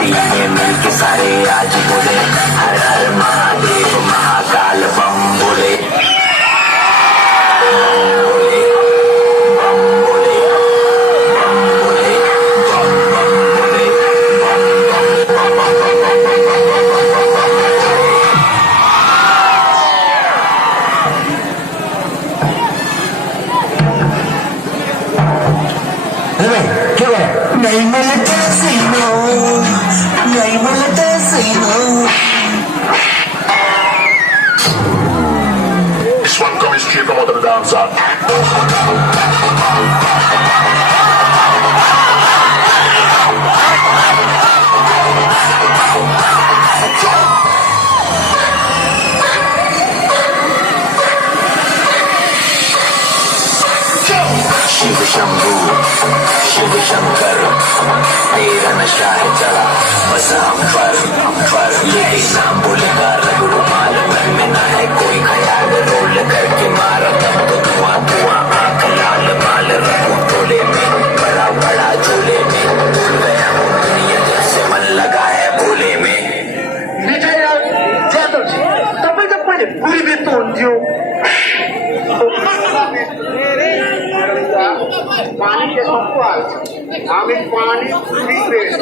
पार्टी में मिलके सारे आज बोले हर हर महादेव महाकाल बम बोले Ngày mai là cái gì nào, ngày mai là cái gì nào. This one coming straight from out of the dance hall. Shiv शंभू शिव शंकर तेरा नशा है चला बस हम पर यही नाम बोलेगा रघुमाल मन में ना है कोई ख्याल रोल करके मारा दम तो धुआं धुआं आंख लाल माल रखूं टोले में बड़ा बड़ा झूले में भूल गया हूँ दुनिया जैसे मन लगा है भोले में पुरी बेतून देऊ पानी के संपाल आम्ही पाणी पुरी बेस